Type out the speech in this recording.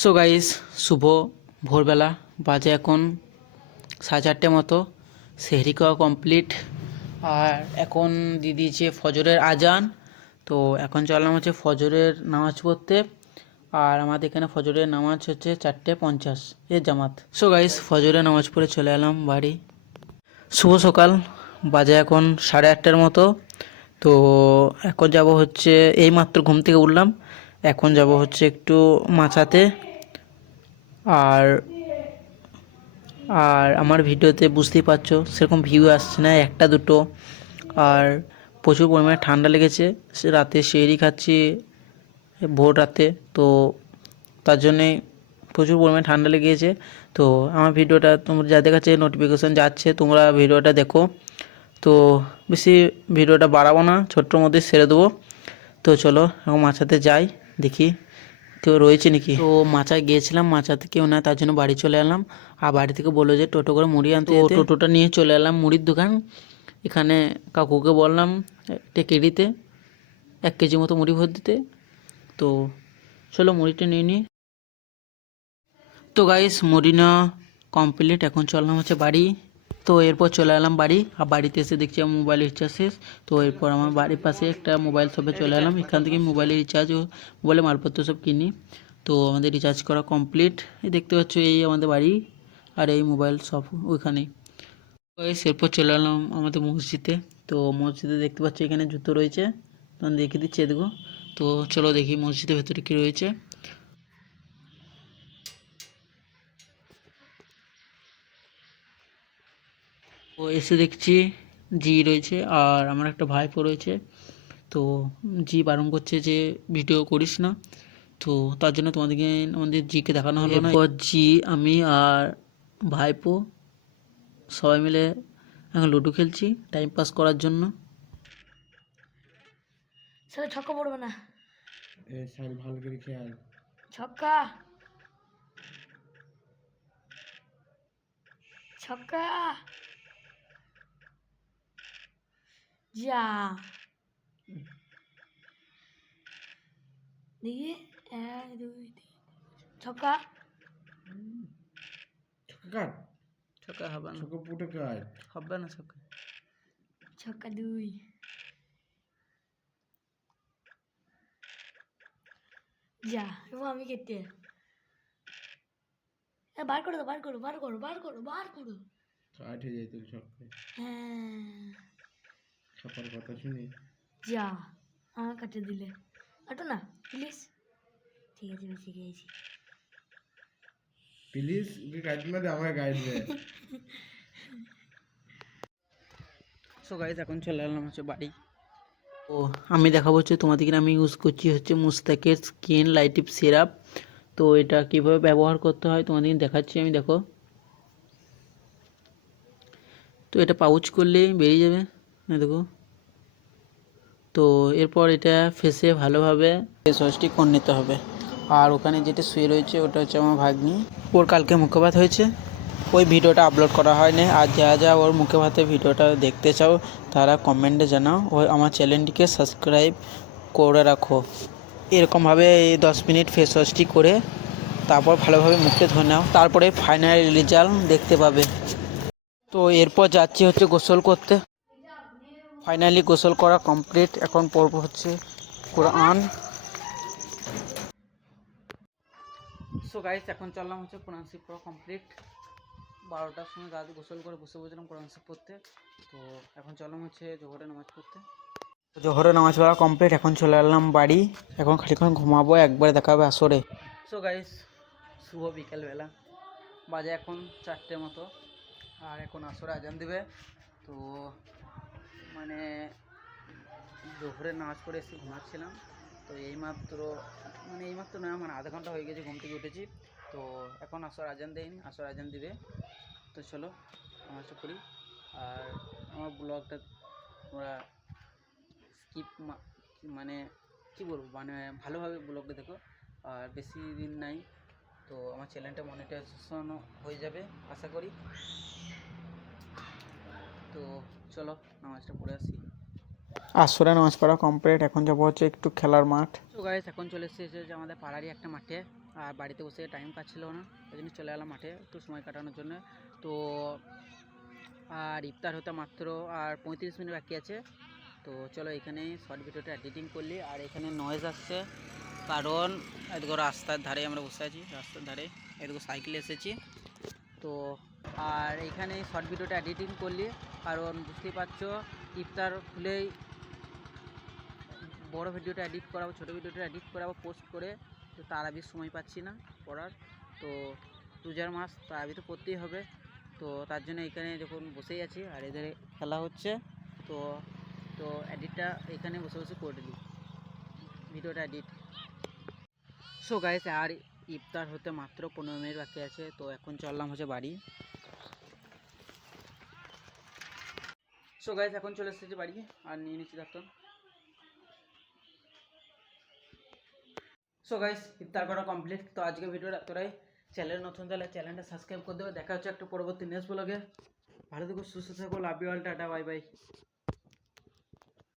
So guys শুভ ভোরবেলা। বাজে এখন সাড়ে চারটে মতো। সেহরি কমপ্লিট আর এখন দিয়ে দিয়েছে ফজরের আজান। তো এখন চললাম হচ্ছে ফজরের নামাজ পড়তে। আর আমাদের এখানে ফজরের নামাজ হচ্ছে চারটে পঞ্চাশ এর জামাত। সো গাইস ফজরের নামাজ পড়ে চলে এলাম বাড়ি। শুভ সকাল। বাজে এখন সাড়ে আটটার মতো। তো এখন যাব হচ্ছে, এই মাত্র ঘুম থেকে উঠলাম। এখন যাব হচ্ছে একটু মাচাতে আর আর আমার ভিডিওতে বুঝতেই পারছ, সেরকম ভিউ আসছে না, একটা দুটো। আর প্রচুর পরিমাণে ঠান্ডা লেগেছে, সে রাতে সেরি খাচ্ছি ভোর রাতে, তো তার জন্যে প্রচুর পরিমাণে ঠান্ডা লেগেছে। তো আমার ভিডিওটা তোমরা যাদের কাছে নোটিফিকেশান যাচ্ছে, তোমরা ভিডিওটা দেখো। তো বেশি ভিডিওটা বাড়াবো না ছোট্টর মধ্যে সেরে দেবো। তো চলো, এখন মাছাতে যাই, দেখি কেউ রয়েছে নাকি? তো মাচায় গিয়েছিলাম মাচাতে কেউ না তার জন্য বাড়ি চলে এলাম। আর বাড়ি থেকে বলল যে টোটো করে মুড়ি আনতে টোটোটা নিয়ে চলে এলাম মুড়ির দোকান। এখানে কাকুকে বললাম একটা কেডিতে এক কেজি মতো মুড়ি ভর দিতে। তো চলো মুড়িটা নিয়ে নিই তো গাইস মুড়ি নেওয়া কমপ্লিট এখন চললাম হচ্ছে বাড়ি। তো এরপর চলে এলাম বাড়ি। আর বাড়িতে এসে দেখছি আমার মোবাইল রিচার্জ শেষ। তো এরপর আমার বাড়ির পাশে একটা মোবাইল শপে চলে এলাম। এখান থেকে মোবাইলের রিচার্জ ও মোবাইলে মালপত্র সব কিনি। তো আমাদের রিচার্জ করা কমপ্লিট দেখতে পাচ্ছ, এই আমাদের বাড়ি আর এই মোবাইল শপ ওইখানেই। এরপর চলে এলাম আমাদের মসজিদে। তো মসজিদে দেখতে পাচ্ছ, এখানে জুতো রয়েছে। তখন দেখে দিচ্ছি দেখো। তো চলো দেখি মসজিদের ভেতরে কী রয়েছে। তো এসে দেখছি জি রয়েছে আর আমার একটা ভাইপো রয়েছে। তো জি বারণ করছে যে ভিডিও করিস না। তো তার জন্য তোমাদেরকে আমাদের জিকে দেখানো হলো না। এরপর জি আমি আর ভাইপো সবাই মিলে এখন লুডো খেলছি টাইম পাস করার জন্য। সেটা ছক্কা পড়বে না। এ সাইল ভালো করে খেয়াল। ছক্কা। ছক্কা। যা দেখি এক দুই তিন ছক্কা ছক্কা ছক্কা হবে না ছক্কা পুটে কাট হবে না ছক্কা ছক্কা দুই যা এবার আমি কেটে এ, বার করো তো, বার করো বার করো বার করো বার করো কাট হয়ে যায় তোর ছক্কা হ্যাঁ খাপার কথা শুনে। যা আমার কাটে দিলে। আটো না প্লিজ ঠিক আছে আমি শিখে গেছি। প্লিজ ওকে কাট না দে আমাকে গাইড দে সো গাইজ এখন চলে এলাম হচ্ছে বাড়ি। ও আমি দেখাবো হচ্ছে তোমাদেরকে আমি ইউজ করছি হচ্ছে মুস্তাকের স্কিন লাইটিভ সিরাপ তো এটা কীভাবে ব্যবহার করতে হয় তোমাদেরকে দেখাচ্ছি আমি দেখো। তো এটা পাউচ করলে বেরিয়ে যাবে। দেখো। তো এরপর এটা ফেসে ভালোভাবে ফেস ওয়াশটি করে নিতে হবে। আর ওখানে যেটা শুয়ে রয়েছে, ওটা হচ্ছে আমার ভাগ্নি। ওর কালকে মুখপাত হয়েছে। ওই ভিডিওটা আপলোড করা হয়নি। আর যা যা ওর মুখে ভাতে ভিডিওটা দেখতে চাও, তারা কমেন্টে জানাও। ওই আমার চ্যানেলটিকে সাবস্ক্রাইব করে রাখো। এরকমভাবে এই দশ মিনিট ফেস ওয়াশটি করে তারপর ভালোভাবে মুখে ধরে নাও। তারপরে ফাইনাল রেজাল্ট দেখতে পাবে। তো এরপর যাচ্ছি হচ্ছে গোসল করতে। ফাইনালি গোসল করা কমপ্লিট এখন পর্ব হচ্ছে কোরআন। সো গাইস এখন চললাম হচ্ছে কোরআন শিব পড়া কমপ্লিট বারোটার সময় রাতে গোসল করে বসে বসেছিলাম কোরআন শিব পড়তে। তো এখন চললাম হচ্ছে জোহরে নামাজ পড়তে। জোহরে নামাজ পড়া কমপ্লিট এখন চলে এলাম বাড়ি। এখন খানিক্ষণ ঘুমাবো, একবারে দেখা হবে আসরে। সো গাইস শুভ বিকেলবেলা বাজে এখন চারটে মতো। আর এখন আসরে আজান দিবে। তো মানে দুপুরে নামাজ পড়ে এসে ঘুমাচ্ছিলাম। তো এইমাত্র মানে এইমাত্র না মানে আধা ঘণ্টা হয়ে গেছে ঘুম থেকে উঠেছি। তো এখন আসর আজান দেয়নি আসর আজান দিবে। তো চলো নামাজটা করি আর আমার ব্লগটা তোমরা স্কিপ মানে কী বলব মানে ভালোভাবে ব্লগটা দেখো। আর বেশি দিন নাই। তো আমার চ্যানেলটা মনিটাইজেশন হয়ে যাবে, আশা করি। তো চলো নামাজটা পড়ে আসি। আসরে নামাজ পড়া কমপ্লিট এখন যাব হচ্ছে একটু খেলার মাঠ। তো গাইস এখন চলে এসেছে যে আমাদের পাড়ারই একটা মাঠে আর বাড়িতে বসে টাইম কাটছিল না ওই জন্য চলে এলাম মাঠে একটু সময় কাটানোর জন্য। তো আর ইফতার হতে মাত্র আর পঁয়ত্রিশ মিনিট বাকি আছে। তো চলো এখানে শর্ট ভিডিওটা এডিটিং করলি আর এখানে নয়েজ আসছে কারণ এদিকে রাস্তার ধারে আমরা বসে আছি রাস্তার ধারে এদিকে সাইকেলে এসেছি। তো আর এখানে শর্ট ভিডিওটা এডিটিং করলি কারণ বুঝতেই পারছ, ইফতার খুলেই বড় ভিডিওটা এডিট করাবো, ছোটো ভিডিওটা এডিট করাবো পোস্ট করে, তো তার আগে সময় পাচ্ছি না পড়ার তো রোজার মাস, তার আগে তো পড়তেই হবে। তো তার জন্য এখানে যখন বসেই আছি, আর এদের খেলা হচ্ছে। তো তো এডিটটা এখানে বসে বসে করে দিই ভিডিওটা এডিট সো গাইস আর ইফতার হতে মাত্র পনেরো মিনিট বাকি আছে, তো এখন চললাম হচ্ছে বাড়ি। সো গাইজ এখন চলে এসেছি বাড়ি, আর নিয়ে নিচ্ছি ডাক্তার। সো গাইস ইফতার করা কমপ্লিট তো আজকে ভিডিওটা এতটাই চ্যানেল নতুন তাহলে চ্যানেলটা সাবস্ক্রাইব করে দেবে। দেখা হচ্ছে একটা পরবর্তী নেক্সট ব্লগে ভালো থেকো, সুস্থ থাকো love you all tata bye bye